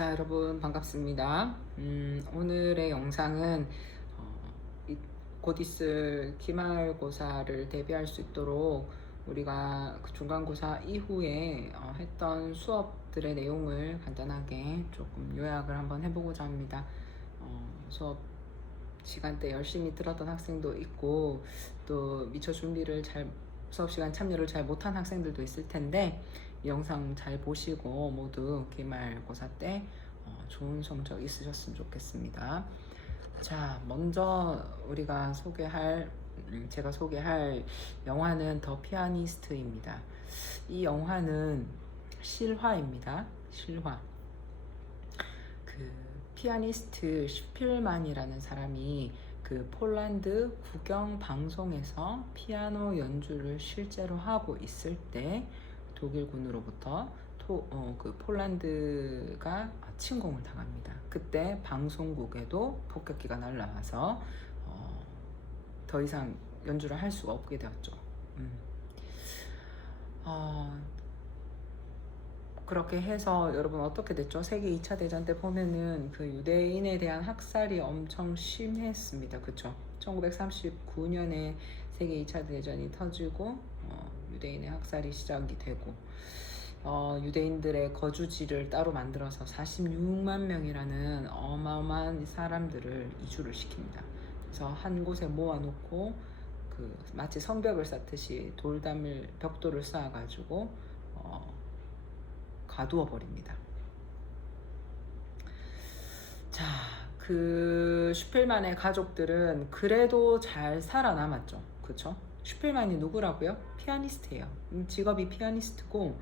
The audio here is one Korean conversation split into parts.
자, 여러분 반갑습니다. 오늘의 영상은 곧 있을 기말고사를 대비할 수 있도록 우리가 그 중간고사 이후에 했던 수업들의 내용을 간단하게 조금 요약을 한번 해보고자 합니다. 수업 시간대 열심히 들었던 학생도 있고 또 미처 수업 시간 참여를 잘 못한 학생들도 있을 텐데 이 영상 잘 보시고 모두 기말고사 때 좋은 성적 있으셨으면 좋겠습니다. 자, 먼저 제가 소개할 영화는 더 피아니스트입니다. 이 영화는 실화입니다. 실화. 그 피아니스트 슈필만이라는 사람이 그 폴란드 국영 방송에서 피아노 연주를 실제로 하고 있을 때 독일군으로부터 그 폴란드가 침공을 당합니다. 그때 방송국에도 폭격기가 날라와서 더 이상 연주를 할 수가 없게 되었죠. 그렇게 해서 여러분 어떻게 됐죠? 세계 2차 대전 때 보면은 그 유대인에 대한 학살이 엄청 심했습니다. 그쵸? 1939년에 세계 2차 대전이 터지고 유대인의 학살이 시작이 되고 유대인들의 거주지를 따로 만들어서 46만 명이라는 어마어마한 사람들을 이주를 시킵니다. 그래서 한 곳에 모아놓고 그 마치 성벽을 쌓듯이 벽돌을 쌓아가지고 가두어 버립니다. 자, 그 슈펠만의 가족들은 그래도 잘 살아남았죠. 그쵸? 슈펠만이 누구라고요? 피아니스트예요. 직업이 피아니스트고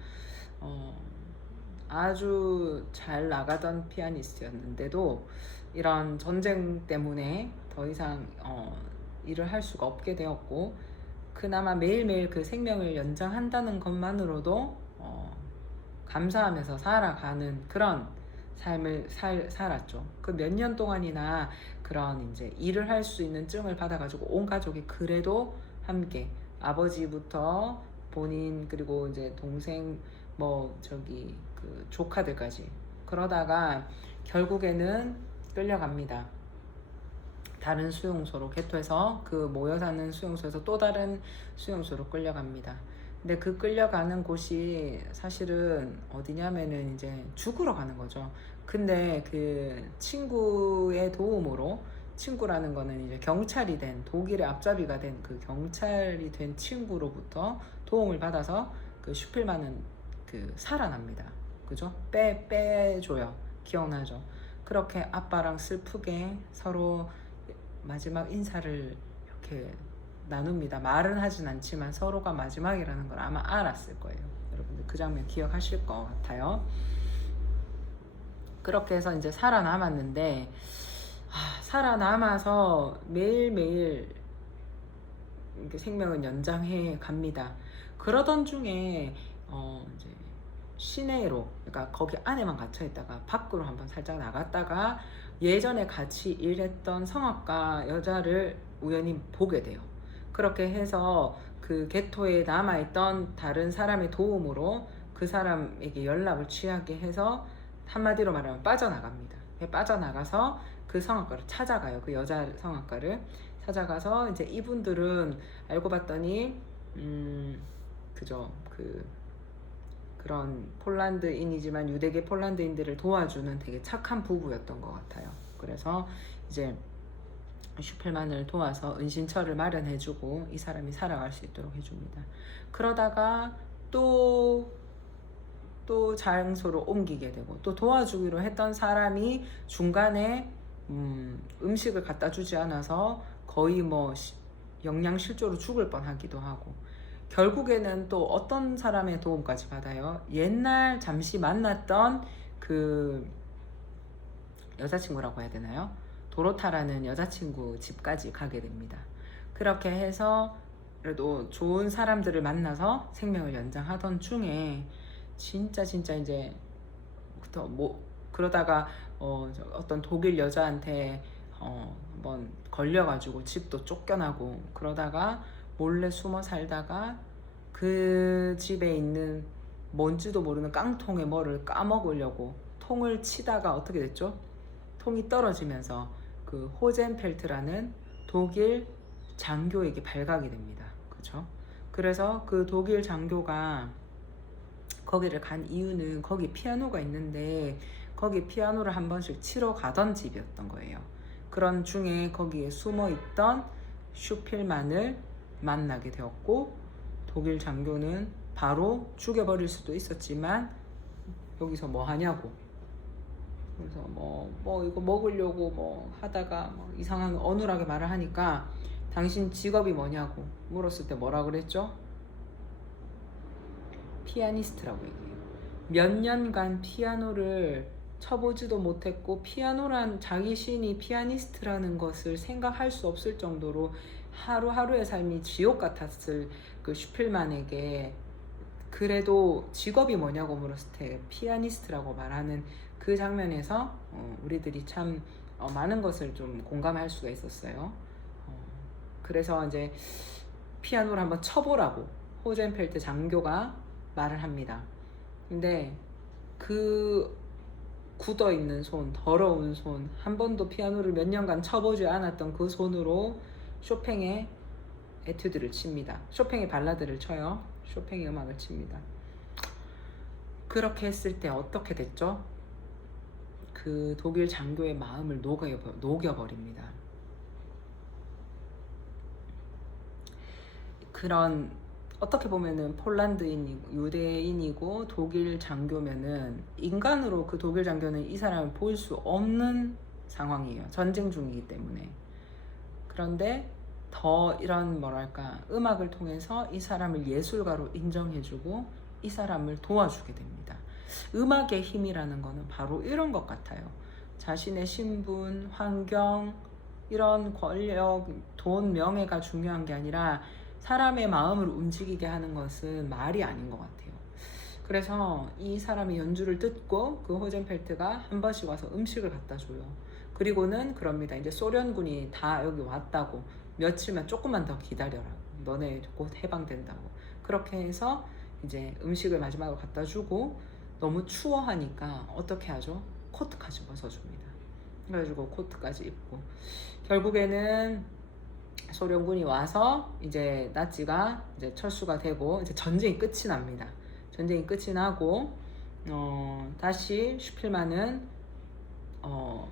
아주 잘 나가던 피아니스트였는데도 이런 전쟁 때문에 더 이상 일을 할 수가 없게 되었고 그나마 매일매일 그 생명을 연장한다는 것만으로도 감사하면서 살아가는 그런 삶을 살았죠. 그 몇 년 동안이나 그런 이제 일을 할 수 있는 증을 받아가지고 온 가족이 그래도 함께 아버지부터 본인 그리고 이제 동생 그 조카들까지 그러다가 결국에는 끌려갑니다. 다른 수용소로 개토해서 그 모여 사는 수용소에서 또 다른 수용소로 끌려갑니다. 근데 그 끌려가는 곳이 사실은 어디냐면은 이제 죽으러 가는 거죠. 근데 그 친구의 도움으로 친구라는 거는 이제 경찰이 된 독일의 앞잡이가 된 그 경찰이 된 친구로부터 도움을 받아서 그 슈필만은 그 살아납니다. 그죠? 빼줘요. 기억나죠? 그렇게 아빠랑 슬프게 서로 마지막 인사를 이렇게 나눕니다. 말은 하진 않지만 서로가 마지막이라는 걸 아마 알았을 거예요. 여러분들 그 장면 기억하실 것 같아요. 그렇게 해서 이제 살아남았는데 살아남아서 매일매일 이렇게 생명을 연장해 갑니다. 그러던 중에 이제 시내로, 그러니까 거기 안에만 갇혀 있다가 밖으로 한번 살짝 나갔다가 예전에 같이 일했던 성악가 여자를 우연히 보게 돼요. 그렇게 해서 그 게토에 남아있던 다른 사람의 도움으로 그 사람에게 연락을 취하게 해서 한마디로 말하면 빠져나갑니다. 빠져나가서 그 성악가를 찾아가요. 그 여자 성악가를 찾아가서 이제 이분들은 알고 봤더니 그죠, 그런 폴란드인이지만 유대계 폴란드인들을 도와주는 되게 착한 부부였던 것 같아요. 그래서 이제 슈펠만을 도와서 은신처를 마련해주고 이 사람이 살아갈 수 있도록 해줍니다. 그러다가 또 장소로 옮기게 되고 또 도와주기로 했던 사람이 중간에 음식을 갖다 주지 않아서 거의 영양실조로 죽을 뻔하기도 하고 결국에는 또 어떤 사람의 도움까지 받아요. 옛날 잠시 만났던 그 여자친구라고 해야 되나요? 도로타라는 여자친구 집까지 가게 됩니다. 그렇게 해서 그래도 좋은 사람들을 만나서 생명을 연장하던 중에 진짜 이제 그러다가 어떤 독일 여자한테 한번 걸려가지고 집도 쫓겨나고 그러다가 몰래 숨어 살다가 그 집에 있는 뭔지도 모르는 깡통에 뭐를 까먹으려고 통을 치다가 어떻게 됐죠? 통이 떨어지면서 그 호젠펠트라는 독일 장교에게 발각이 됩니다. 그렇죠? 그래서 그 독일 장교가 거기를 간 이유는 거기 피아노가 있는데 거기 피아노를 한 번씩 치러 가던 집이었던 거예요. 그런 중에 거기에 숨어 있던 슈필만을 만나게 되었고, 독일 장교는 바로 죽여버릴 수도 있었지만 여기서 뭐 하냐고, 그래서 뭐 이거 먹으려고 뭐 하다가 뭐 이상한 어눌하게 말을 하니까 당신 직업이 뭐냐고 물었을 때 뭐라 그랬죠? 피아니스트라고 얘기해요. 몇 년간 피아노를 쳐보지도 못했고 피아노란 자기 신이 피아니스트라는 것을 생각할 수 없을 정도로 하루하루의 삶이 지옥 같았을 그 슈필만에게 그래도 직업이 뭐냐고 물었을 때 피아니스트라고 말하는 그 장면에서 우리들이 참 많은 것을 좀 공감할 수가 있었어요. 그래서 이제 피아노를 한번 쳐보라고 호젠펠트 장교가 말을 합니다. 근데 그 굳어있는 손, 더러운 손, 한 번도 피아노를 몇 년간 쳐보지 않았던 그 손으로 쇼팽의 에튜드를 칩니다. 쇼팽의 발라드를 쳐요. 쇼팽의 음악을 칩니다. 그렇게 했을 때 어떻게 됐죠? 그 독일 장교의 마음을 녹여버립니다. 그런 어떻게 보면은 폴란드인이고 유대인이고 독일 장교면은 인간으로 그 독일 장교는 이 사람을 볼 수 없는 상황이에요. 전쟁 중이기 때문에. 그런데 더 이런 뭐랄까 음악을 통해서 이 사람을 예술가로 인정해주고 이 사람을 도와주게 됩니다. 음악의 힘이라는 거는 바로 이런 것 같아요. 자신의 신분, 환경, 이런 권력, 돈, 명예가 중요한 게 아니라 사람의 마음을 움직이게 하는 것은 말이 아닌 것 같아요. 그래서 이 사람이 연주를 듣고 그 호젠펠트가 한 번씩 와서 음식을 갖다 줘요. 그리고는 그럽니다. 이제 소련군이 다 여기 왔다고, 며칠만 조금만 더 기다려라, 너네 곧 해방된다고. 그렇게 해서 이제 음식을 마지막으로 갖다 주고 너무 추워하니까 어떻게 하죠? 코트까지 벗어줍니다. 그래가지고 코트까지 입고 결국에는 소련군이 와서 이제 나치가 이제 철수가 되고 이제 전쟁이 끝이 납니다. 전쟁이 끝이 나고 다시 슈필만은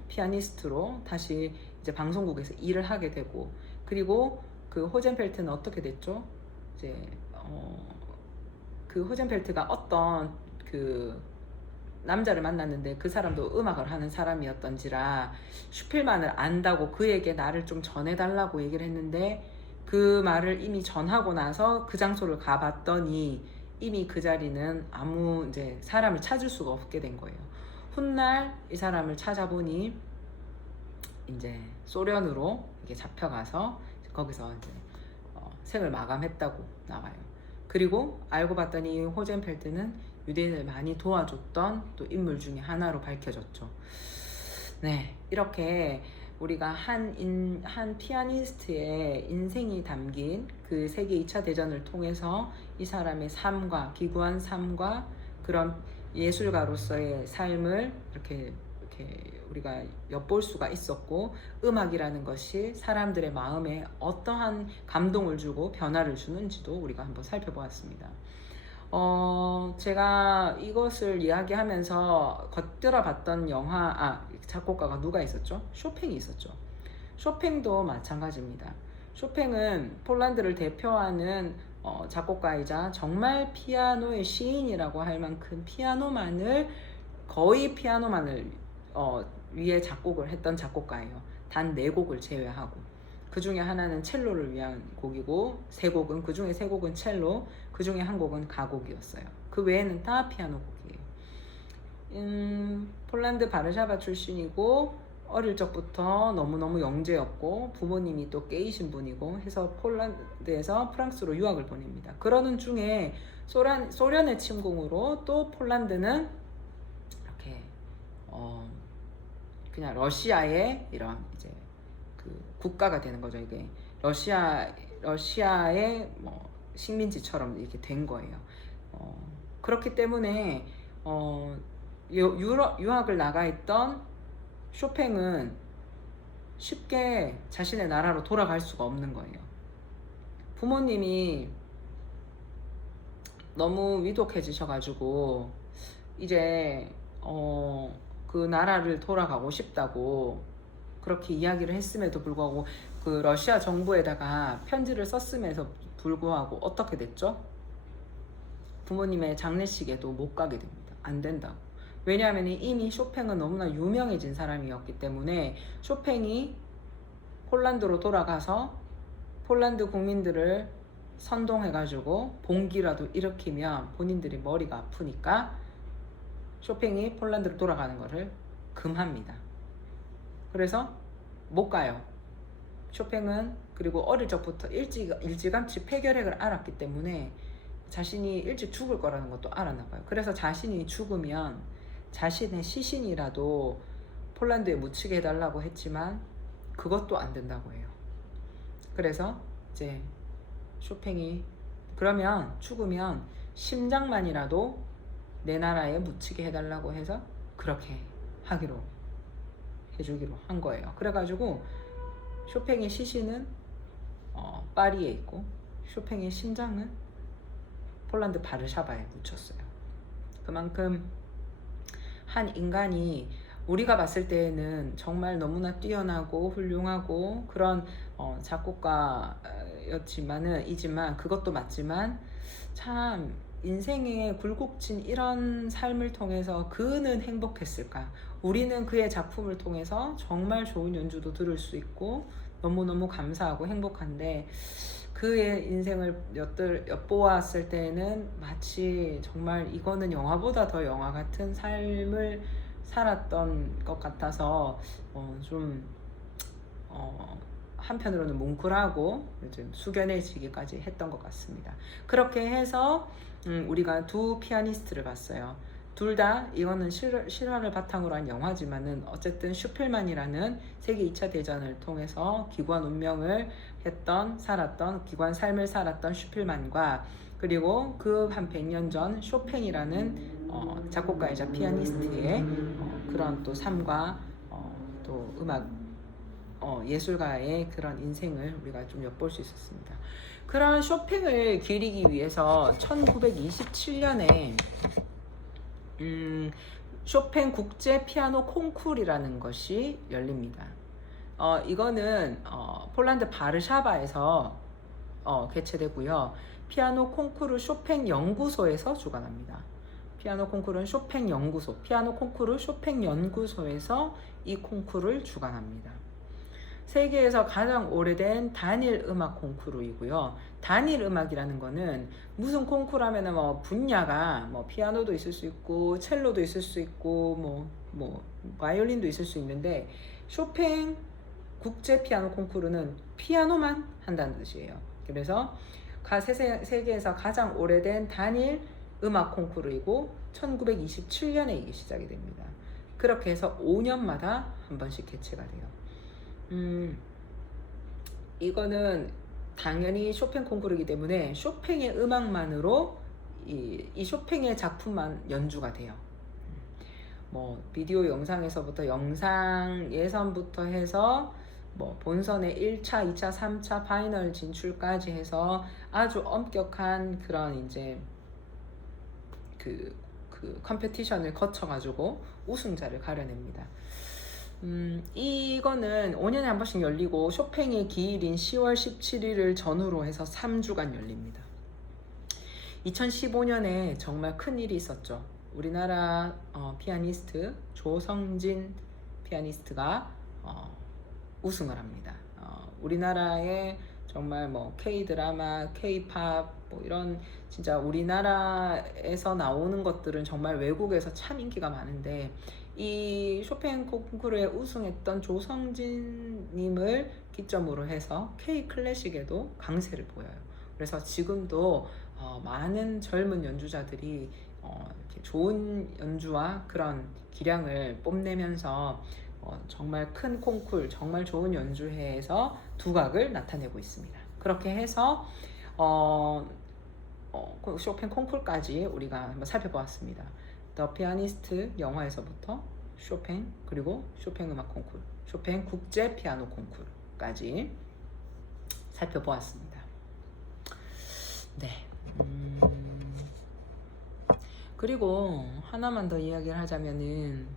피아니스트로 다시 이제 방송국에서 일을 하게 되고, 그리고 그 호젠펠트는 어떻게 됐죠? 이제 그 호젠펠트가 어떤 그 남자를 만났는데 그 사람도 음악을 하는 사람이었던지라 슈필만을 안다고 그에게 나를 좀 전해달라고 얘기를 했는데, 그 말을 이미 전하고 나서 그 장소를 가봤더니 이미 그 자리는 아무 이제 사람을 찾을 수가 없게 된 거예요. 훗날 이 사람을 찾아보니 이제 소련으로 이게 잡혀가서 거기서 이제 생을 마감했다고 나와요. 그리고 알고 봤더니 호젠펠트는 유대인을 많이 도와줬던 또 인물 중에 하나로 밝혀졌죠. 네, 이렇게 우리가 한 피아니스트의 인생이 담긴 그 세계 2차 대전을 통해서 이 사람의 삶과 기구한 삶과 그런 예술가로서의 삶을 이렇게 우리가 엿볼 수가 있었고, 음악이라는 것이 사람들의 마음에 어떠한 감동을 주고 변화를 주는지도 우리가 한번 살펴보았습니다. 제가 이것을 이야기하면서 겉들어 봤던 작곡가가 누가 있었죠? 쇼팽이 있었죠. 쇼팽도 마찬가지입니다. 쇼팽은 폴란드를 대표하는 작곡가이자 정말 피아노의 시인이라고 할 만큼 거의 피아노만을 위해 작곡을 했던 작곡가예요. 단 4곡을 제외하고. 그 중에 하나는 첼로를 위한 곡이고, 그 중에 3곡은 첼로, 그 중에 한 곡은 가곡이었어요. 그 외에는 다 피아노 곡이에요. 폴란드 바르샤바 출신이고 어릴 적부터 너무너무 영재였고 부모님이 또 게이신 분이고 해서 폴란드에서 프랑스로 유학을 보냅니다. 그러는 중에 소련의 침공으로 또 폴란드는 이렇게 그냥 러시아의 이런 이제 그 국가가 되는 거죠. 이게 러시아의 뭐 식민지처럼 이렇게 된 거예요. 그렇기 때문에 유학을 나가 있던 쇼팽은 쉽게 자신의 나라로 돌아갈 수가 없는 거예요. 부모님이 너무 위독해지셔가지고 이제 그 나라를 돌아가고 싶다고 그렇게 이야기를 했음에도 불구하고 그 러시아 정부에다가 편지를 썼음에도 불구하고 어떻게 됐죠? 부모님의 장례식에도 못 가게 됩니다. 안 된다고. 왜냐하면 이미 쇼팽은 너무나 유명해진 사람이었기 때문에 쇼팽이 폴란드로 돌아가서 폴란드 국민들을 선동해가지고 봉기라도 일으키면 본인들이 머리가 아프니까 쇼팽이 폴란드로 돌아가는 것을 금합니다. 그래서 못 가요. 쇼팽은 그리고 어릴 적부터 일찌감치 폐결핵을 앓았기 때문에 자신이 일찍 죽을 거라는 것도 알았나 봐요. 그래서 자신이 죽으면 자신의 시신이라도 폴란드에 묻히게 해달라고 했지만 그것도 안 된다고 해요. 그래서 이제 쇼팽이 그러면 죽으면 심장만이라도 내 나라에 묻히게 해달라고 해서 그렇게 해주기로 한 거예요. 그래가지고 쇼팽의 시신은 파리에 있고 쇼팽의 심장은 폴란드 바르샤바에 묻혔어요. 그만큼 한 인간이 우리가 봤을 때에는 정말 너무나 뛰어나고 훌륭하고 그런 작곡가였지만 그것도 맞지만 참 인생의 굴곡진 이런 삶을 통해서 그는 행복했을까? 우리는 그의 작품을 통해서 정말 좋은 연주도 들을 수 있고 너무너무 감사하고 행복한데 그의 인생을 엿보았을 때는 마치 정말 이거는 영화보다 더 영화 같은 삶을 살았던 것 같아서 한편으로는 뭉클하고 좀 숙연해지기까지 했던 것 같습니다. 그렇게 해서 우리가 두 피아니스트를 봤어요. 둘 다 이거는 실화를 바탕으로 한 영화지만은 어쨌든 슈필만이라는 세계 2차 대전을 통해서 기관 운명을 살았던 기관 삶을 살았던 슈필만과 그리고 그 한 100년 전 쇼팽이라는 작곡가이자 피아니스트의 그런 또 삶과 또 음악 예술가의 그런 인생을 우리가 좀 엿볼 수 있었습니다. 그런 쇼팽을 기리기 위해서 1927년에 쇼팽 국제 피아노 콩쿠르라는 것이 열립니다. 이거는 폴란드 바르샤바에서 개최되고요. 피아노 콩쿠르 쇼팽 연구소에서 주관합니다. 피아노 콩쿠르는 쇼팽 연구소, 피아노 콩쿠르 쇼팽 연구소에서 이 콩쿠르를 주관합니다. 세계에서 가장 오래된 단일 음악 콩쿠르이고요. 단일 음악이라는 거는 무슨 콩쿠르 하면은 분야가 피아노도 있을 수 있고 첼로도 있을 수 있고 바이올린도 있을 수 있는데 쇼팽 국제 피아노 콩쿠르는 피아노만 한다는 뜻이에요. 그래서 세계에서 가장 오래된 단일 음악 콩쿠르이고 1927년에 이게 시작이 됩니다. 그렇게 해서 5년마다 한 번씩 개최가 돼요. 이거는 당연히 쇼팽 콩쿠르이기 때문에 쇼팽의 음악만으로 이 쇼팽의 작품만 연주가 돼요. 비디오 영상에서부터 영상 예선부터 해서 본선의 1차, 2차, 3차 파이널 진출까지 해서 아주 엄격한 그런 이제 그 컴페티션을 거쳐가지고 우승자를 가려냅니다. 이거는 5년에 한 번씩 열리고 쇼팽의 기일인 10월 17일을 전후로 해서 3주간 열립니다. 2015년에 정말 큰 일이 있었죠. 우리나라 피아니스트 조성진 피아니스트가 우승을 합니다. 우리나라의 정말 K-드라마, K-팝 이런 진짜 우리나라에서 나오는 것들은 정말 외국에서 참 인기가 많은데 이 쇼팽 콩쿠르에 우승했던 조성진 님을 기점으로 해서 K-클래식에도 강세를 보여요. 그래서 지금도 많은 젊은 연주자들이 이렇게 좋은 연주와 그런 기량을 뽐내면서 정말 큰 콩쿠르, 정말 좋은 연주회에서 두각을 나타내고 있습니다. 그렇게 해서 쇼팽 콩쿠르까지 우리가 한번 살펴보았습니다. 더 피아니스트 영화에서부터 쇼팽, 그리고 쇼팽 음악 콩쿠르, 쇼팽 국제 피아노 콩쿠르까지 살펴보았습니다. 네. 그리고 하나만 더 이야기를 하자면은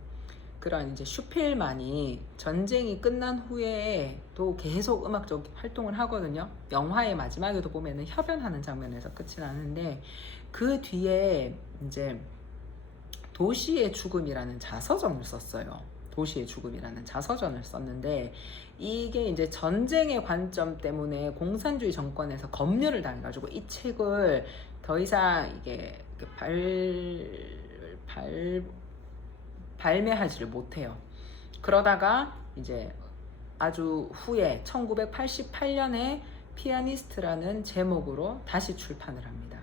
그런 이제 슈펠만이 전쟁이 끝난 후에도 계속 음악적 활동을 하거든요. 영화의 마지막에도 보면은 협연하는 장면에서 끝이 나는데 그 뒤에 이제 도시의 죽음이라는 자서전을 썼어요. 도시의 죽음이라는 자서전을 썼는데 이게 이제 전쟁의 관점 때문에 공산주의 정권에서 검열을 당해가지고 이 책을 더 이상 이게 발매하지를 못해요. 그러다가 이제 아주 후에 1988년에 피아니스트라는 제목으로 다시 출판을 합니다.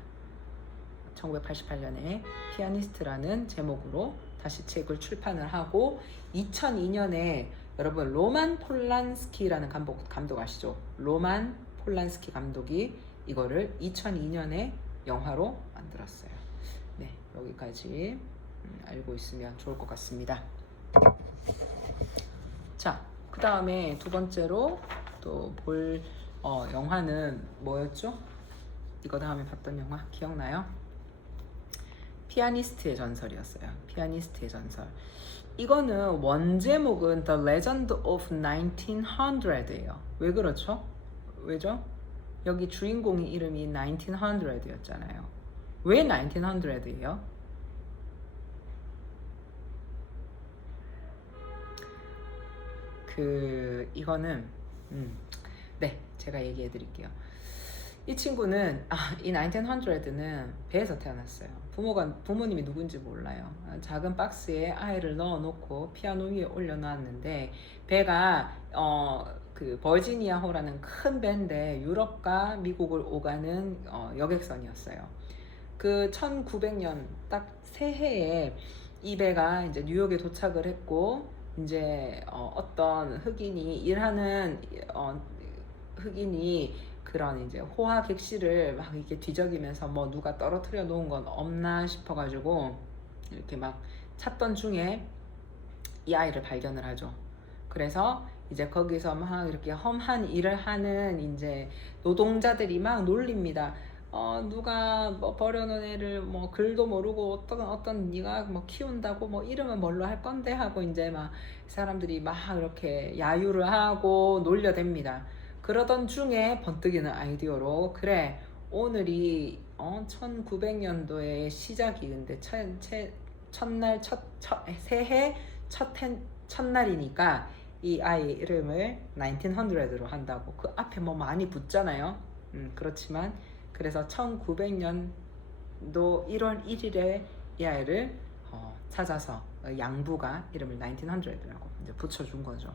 1988년에 피아니스트라는 제목으로 다시 책을 출판을 하고 2002년에 여러분 로만 폴란스키라는 감독 아시죠? 로만 폴란스키 감독이 이거를 2002년에 영화로 만들었어요. 네, 여기까지 알고 있으면 좋을 것 같습니다. 자, 그 다음에 두 번째로 또 볼 영화는 뭐였죠? 이거 다음에 봤던 영화 기억나요? 피아니스트의 전설이었어요. 피아니스트의 전설. 이거는 원제목은 The Legend of 1900예요. 왜 그렇죠? 왜죠? 여기 주인공의 이름이 1900였잖아요. 왜 1900예요? 이거는 네, 제가 얘기해 드릴게요. 이 친구는 이 1900는 배에서 태어났어요. 부모님이 누군지 몰라요. 작은 박스에 아이를 넣어놓고 피아노 위에 올려놨는데 배가 그 버지니아호라는 큰 배인데 유럽과 미국을 오가는 여객선이었어요. 그 1900년 딱 새해에 이 배가 이제 뉴욕에 도착을 했고 이제 어떤 흑인이 일하는 흑인이 그런 이제 호화 객실을 막 이렇게 뒤적이면서 뭐 누가 떨어뜨려 놓은 건 없나 싶어가지고 이렇게 막 찾던 중에 이 아이를 발견을 하죠. 그래서 이제 거기서 막 이렇게 험한 일을 하는 이제 노동자들이 막 놀립니다. 누가 뭐 버려놓은 애를 뭐 글도 모르고 어떤 네가 뭐 키운다고 뭐 이름은 뭘로 할 건데 하고 이제 막 사람들이 막 이렇게 야유를 하고 놀려댑니다. 그러던 중에 번뜩이는 아이디어로 그래 오늘이 1900년도의 시작이근데 새해 첫날이니까 이 아이 이름을 1900으로 한다고. 그 앞에 뭐 많이 붙잖아요. 그렇지만 그래서 1900년도 1월 1일에 이 아이를 찾아서 양부가 이름을 1900라고 이제 붙여준 거죠.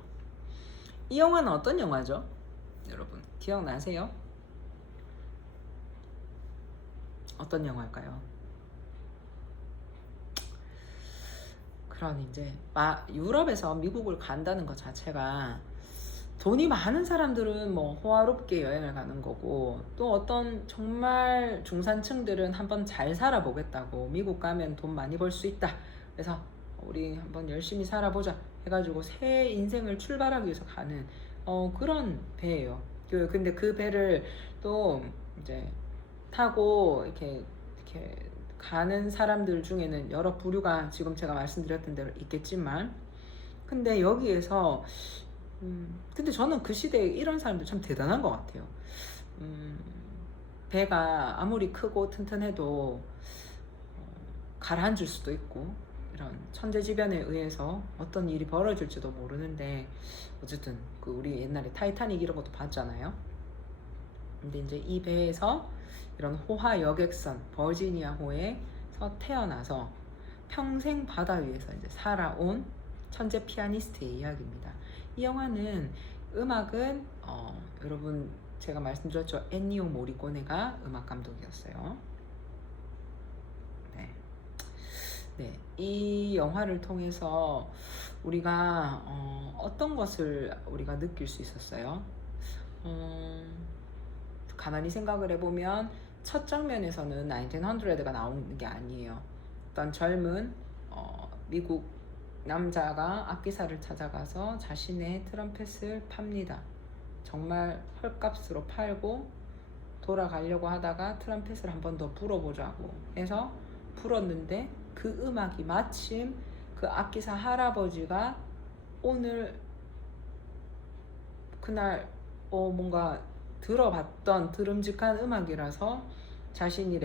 이 영화는 어떤 영화죠? 여러분 기억나세요? 어떤 영화일까요? 그런 이제 유럽에서 미국을 간다는 것 자체가 돈이 많은 사람들은 뭐 호화롭게 여행을 가는 거고 또 어떤 정말 중산층들은 한번 잘 살아보겠다고 미국 가면 돈 많이 벌 수 있다. 그래서 우리 한번 열심히 살아보자 해가지고 새 인생을 출발하기 위해서 가는 그런 배예요. 근데 그 배를 또 이제 타고 이렇게 가는 사람들 중에는 여러 부류가 지금 제가 말씀드렸던 대로 있겠지만 근데 여기에서 근데 저는 그 시대에 이런 사람들 참 대단한 것 같아요. 배가 아무리 크고 튼튼해도 가라앉을 수도 있고 이런 천재지변에 의해서 어떤 일이 벌어질지도 모르는데 어쨌든 그 우리 옛날에 타이타닉 이런 것도 봤잖아요. 근데 이제 이 배에서 이런 호화 여객선 버지니아호에서 태어나서 평생 바다 위에서 이제 살아온 천재 피아니스트의 이야기입니다. 이 영화는 음악은 여러분 제가 말씀드렸죠. 엔니오 모리코네가 음악 감독이었어요. 네, 이 영화를 통해서 우리가 어떤 것을 우리가 느낄 수 있었어요? 가만히 생각을 해보면 첫 장면에서는 1900가 나오는 게 아니에요. 어떤 젊은 미국 남자가 악기사를 찾아가서 자신의 트럼펫을 팝니다. 정말 헐값으로 팔고 돌아가려고 하다가 트럼펫을 한 번 더 불어보자고 해서 불었는데 그 음악이 마침 그 악기사 할아버지가 오늘 그날 뭔가 들어봤던 드럼직한 음악이라서 자신이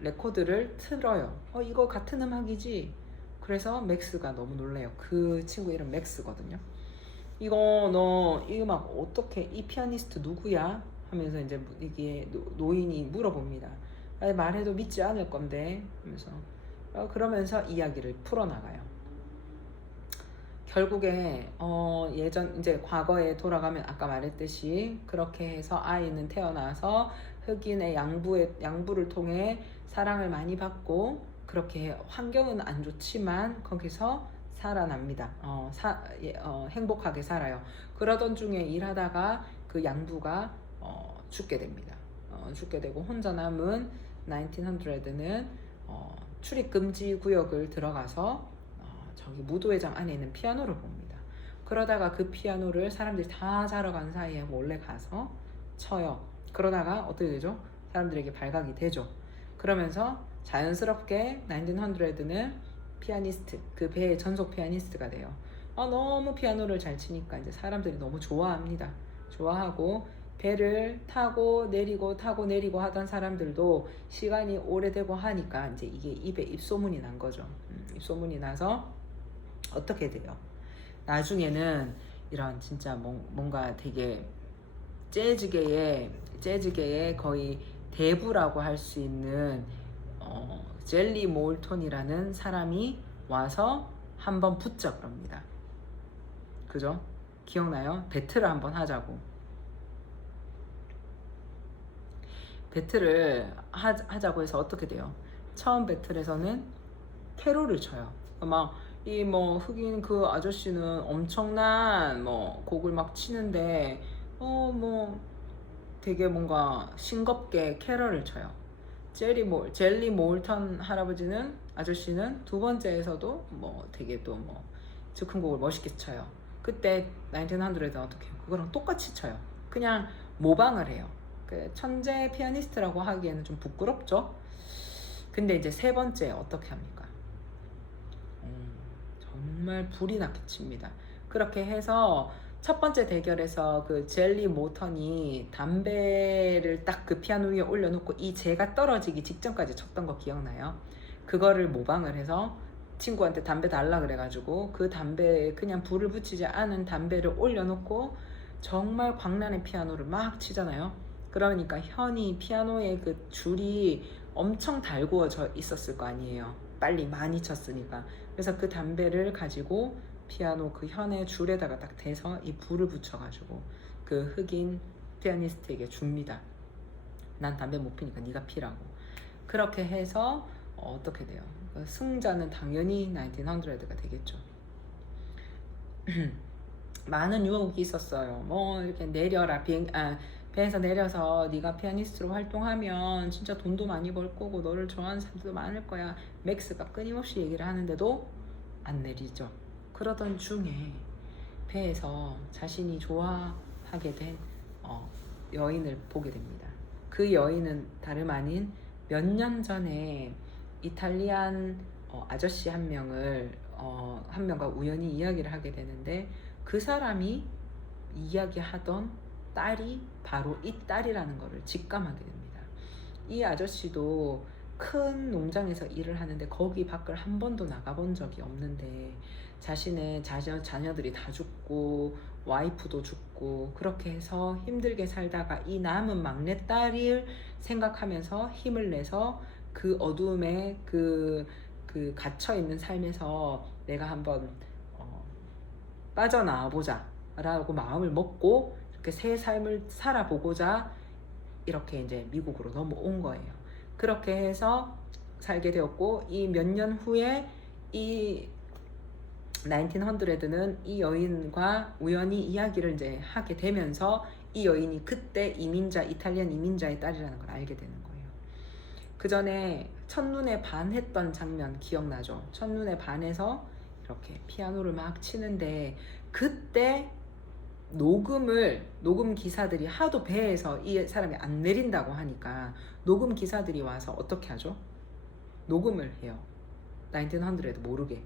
레코드를 틀어요. 이거 같은 음악이지. 그래서 맥스가 너무 놀래요. 그 친구 이름 맥스거든요. 이거 너 이 음악 어떻게, 이 피아니스트 누구야? 하면서 이제 이게 노인이 물어봅니다. 말해도 믿지 않을 건데 하면서 그러면서 이야기를 풀어나가요. 결국에 예전 이제 과거에 돌아가면 아까 말했듯이 그렇게 해서 아이는 태어나서 흑인의 양부를 통해 사랑을 많이 받고 그렇게 환경은 안 좋지만 거기서 살아납니다. 행복하게 살아요. 그러던 중에 일하다가 그 양부가 죽게 됩니다. 죽게 되고 혼자 남은 1900는 출입 금지 구역을 들어가서 저기 무도회장 안에 있는 피아노를 봅니다. 그러다가 그 피아노를 사람들이 다 자러 간 사이에 몰래 가서 쳐요. 그러다가 어떻게 되죠? 사람들에게 발각이 되죠. 그러면서 자연스럽게 1900는 피아니스트, 그 배의 전속 피아니스트가 돼요. 너무 피아노를 잘 치니까 이제 사람들이 너무 좋아합니다. 좋아하고 배를 타고 내리고 타고 내리고 하던 사람들도 시간이 오래되고 하니까 이제 이게 입에 입소문이 난 거죠. 입소문이 나서 어떻게 돼요? 나중에는 이런 진짜 뭔가 되게 재즈계의 거의 대부라고 할 수 있는 젤리 몰턴이라는 사람이 와서 한번 붙자 그럽니다. 그죠? 기억나요? 배틀을 한번 하자고. 배틀을 하자고 해서 어떻게 돼요? 처음 배틀에서는 캐롤을 쳐요. 흑인 그 아저씨는 엄청난 곡을 막 치는데 되게 뭔가 싱겁게 캐럴을 쳐요. 젤리 몰턴 아저씨는 두 번째에서도 되게 또 즉흥 곡을 멋있게 쳐요. 그때 1900은 어떻게 해요? 그거랑 똑같이 쳐요. 그냥 모방을 해요. 그 천재 피아니스트라고 하기에는 좀 부끄럽죠. 근데 이제 세 번째 어떻게 합니까? 정말 불이 나게 칩니다. 그렇게 해서 첫 번째 대결에서 그 젤리 모턴이 담배를 딱 그 피아노 위에 올려놓고 이 재가 떨어지기 직전까지 쳤던 거 기억나요? 그거를 모방을 해서 친구한테 담배 달라 그래가지고 그 담배에 그냥 불을 붙이지 않은 담배를 올려놓고 정말 광란의 피아노를 막 치잖아요. 그러니까 현이 피아노의 그 줄이 엄청 달구어져 있었을 거 아니에요. 빨리 많이 쳤으니까. 그래서 그 담배를 가지고 피아노 그 현의 줄에다가 딱 대서 이 불을 붙여가지고 그 흑인 피아니스트에게 줍니다. 난 담배 못 피니까 네가 피라고. 그렇게 해서 어떻게 돼요? 승자는 당연히 1900가 되겠죠. 많은 유혹이 있었어요. 이렇게 내려라, 배에서 내려서 네가 피아니스트로 활동하면 진짜 돈도 많이 벌 거고 너를 좋아하는 사람들도 많을 거야. 맥스가 끊임없이 얘기를 하는데도 안 내리죠. 그러던 중에 배에서 자신이 좋아하게 된 여인을 보게 됩니다. 그 여인은 다름 아닌 몇 년 전에 이탈리안 아저씨 한 명과 우연히 이야기를 하게 되는데 그 사람이 이야기하던 딸이 바로 이 딸이라는 것을 직감하게 됩니다. 이 아저씨도 큰 농장에서 일을 하는데 거기 밖을 한 번도 나가본 적이 없는데 자신의 자녀들이 다 죽고 와이프도 죽고 그렇게 해서 힘들게 살다가 이 남은 막내딸을 생각하면서 힘을 내서 그 어둠에 그 갇혀있는 삶에서 내가 한번 빠져나와 보자 라고 마음을 먹고 이렇게 새 삶을 살아보고자 이렇게 이제 미국으로 넘어온 거예요. 그렇게 해서 살게 되었고 이 몇 년 후에 이 1900는 이 여인과 우연히 이야기를 이제 하게 되면서 이 여인이 그때 이탈리안 이민자의 딸이라는 걸 알게 되는 거예요. 그 전에 첫눈에 반했던 장면 기억나죠? 첫눈에 반해서 이렇게 피아노를 막 치는데 그때 녹음 기사들이 하도 배에서 이 사람이 안 내린다고 하니까 녹음 기사들이 와서 어떻게 하죠? 녹음을 해요. 1900 모르게.